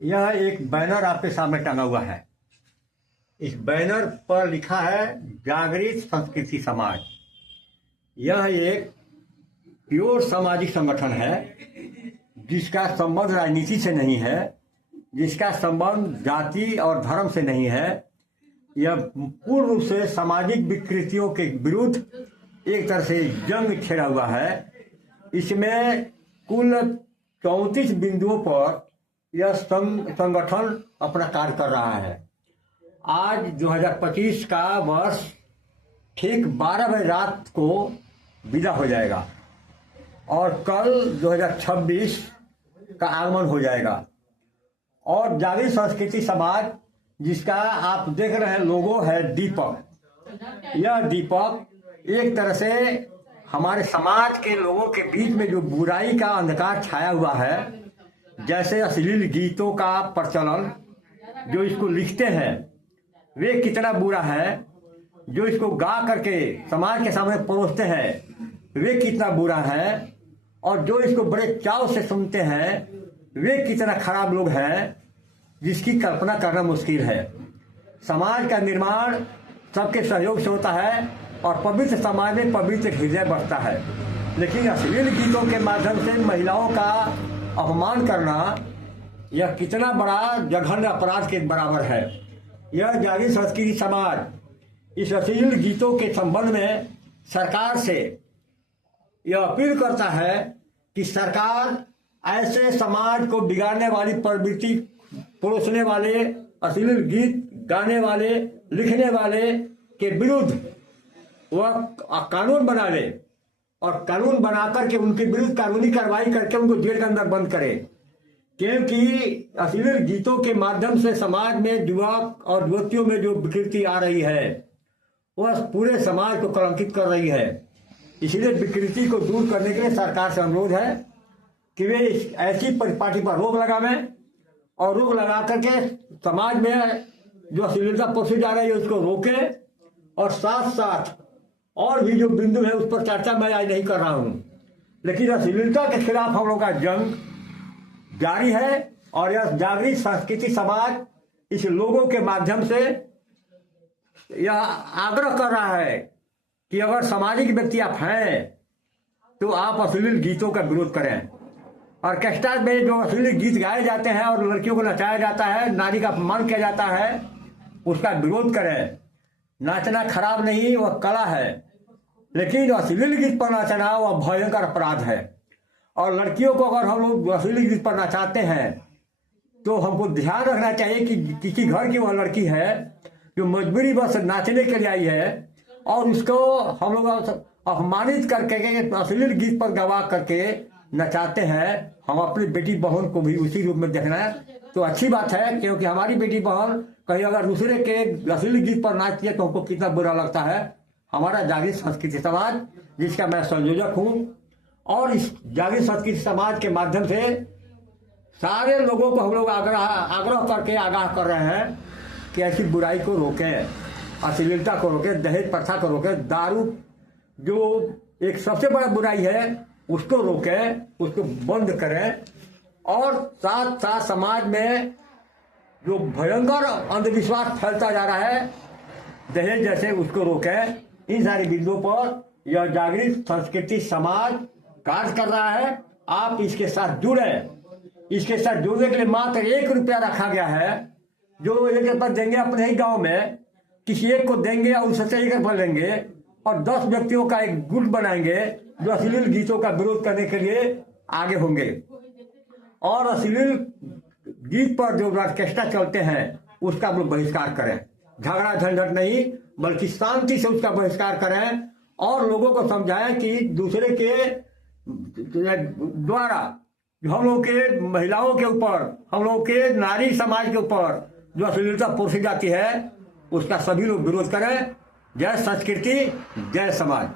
यह एक बैनर आपके सामने टंगा हुआ है। इस बैनर पर लिखा है जागृत संस्कृति समाज। यह एक प्योर सामाजिक संगठन है जिसका संबंध राजनीति से नहीं है, जिसका संबंध जाति और धर्म से नहीं है। यह पूर्ण रूप से सामाजिक विकृतियों के विरुद्ध एक तरह से जंग छेड़ा हुआ है। इसमें कुल 34 बिंदुओं पर यह संगठन अपना कार्य कर रहा है। आज 2025 का वर्ष ठीक 12 बजे रात को विदा हो जाएगा और कल 2026 का आगमन हो जाएगा। और जागृत संस्कृति समाज, जिसका आप देख रहे हैं लोगो है दीपक। यह दीपक एक तरह से हमारे समाज के लोगों के बीच में जो बुराई का अंधकार छाया हुआ है, जैसे अश्लील गीतों का प्रचलन, जो इसको लिखते हैं वे कितना बुरा है, जो इसको गा करके समाज के सामने परोसते हैं वे कितना बुरा है, और जो इसको बड़े चाव से सुनते हैं वे कितना खराब लोग हैं, जिसकी कल्पना करना मुश्किल है। समाज का निर्माण सबके सहयोग से होता है और पवित्र समाज में पवित्र हृदय बढ़ता है, लेकिन अश्लील गीतों के माध्यम से महिलाओं का अपमान करना यह कितना बड़ा जघन्य अपराध के बराबर है। यह जागृत संस्कृति समाज इस अश्लील गीतों के संबंध में सरकार से यह अपील करता है कि सरकार ऐसे समाज को बिगाड़ने वाली प्रवृत्ति परोसने वाले, अश्लील गीत गाने वाले, लिखने वाले के विरुद्ध वह कानून बना ले और कानून बना करके उनके विरुद्ध कानूनी कार्रवाई करके उनको जेल के अंदर बंद करे। क्योंकि अश्लील गीतों के माध्यम से समाज में युवक और युवतियों में जो विकृति आ रही है वह पूरे समाज को कलंकित कर रही है। इसलिए विकृति को दूर करने के लिए सरकार से अनुरोध है कि वे ऐसी परिपाटी पर रोक लगावें और रोक लगा करके समाज में जो अश्लीलता परोसी जा रही है उसको रोके, और साथ साथ और भी जो बिंदु है उस पर चर्चा मैं आज नहीं कर रहा हूं, लेकिन अश्लीलता के खिलाफ हम लोग का जंग जारी है। और यह जागृत संस्कृति समाज इस लोगों के माध्यम से यह आग्रह कर रहा है कि अगर सामाजिक व्यक्ति आप हैं तो आप अश्लील गीतों का विरोध करें। ऑर्केस्ट्रा में जो अश्लील गीत गाए जाते हैं और लड़कियों को नचाया जाता है, नारी का अपमान किया जाता है, उसका विरोध करें। नाचना खराब नहीं, वह कला है, लेकिन अश्लील गीत पर नाचना वह भयंकर अपराध है। और लड़कियों को अगर हम लोग अश्लील गीत पर नचाते हैं तो हमको ध्यान रखना चाहिए कि किसी घर की वह लड़की है जो मजबूरी बस नाचने के लिए आई है और उसको हम लोग अपमानित करके अश्लील गीत पर गवा करके नचाते हैं। हम अपनी बेटी बहन को भी उसी रूप में देखना है तो अच्छी बात है, क्योंकि हमारी बेटी बहन कहीं अगर दूसरे के अश्लील गीत पर नाचती है तो हमको कितना बुरा लगता है। हमारा जागृत संस्कृति समाज, जिसका मैं संयोजक हूँ, और इस जागृत संस्कृति समाज के माध्यम से सारे लोगों को हम लोग आग्रह करके आगाह कर रहे हैं कि ऐसी बुराई को रोकें, अश्लीलता को रोकें, दहेज प्रथा को रोकें, दारू जो एक सबसे बड़ा बुराई है उसको रोकें, उसको बंद करें, और साथ साथ समाज में जो भयंकर अंधविश्वास फैलता जा रहा है दहेज जैसे, उसको रोकें। इन सारे बिंदुओं पर यह जागृत संस्कृति समाज कार्य कर रहा है। आप इसके साथ जुड़ें। इसके साथ जुड़ने के लिए मात्र 1 रुपया रखा गया है, जो एक रुपया देंगे अपने ही गांव में, किसी एक को देंगे और उससे 1 रुपया लेंगे और 10 व्यक्तियों का एक गुट बनाएंगे जो अश्लील गीतों का विरोध करने के लिए आगे होंगे। और अश्लील गीत पर जो ऑर्केस्ट्रा चलते हैं उसका हम लोग बहिष्कार करें। झगड़ा झंझट नहीं, बल्कि शांति से उसका बहिष्कार करें और लोगों को समझाएं कि दूसरे के द्वारा जो हम लोग के महिलाओं के ऊपर, हम लोग के नारी समाज के ऊपर जो अश्लीलता परोसी जाती है उसका सभी लोग विरोध करें। जय संस्कृति, जय समाज।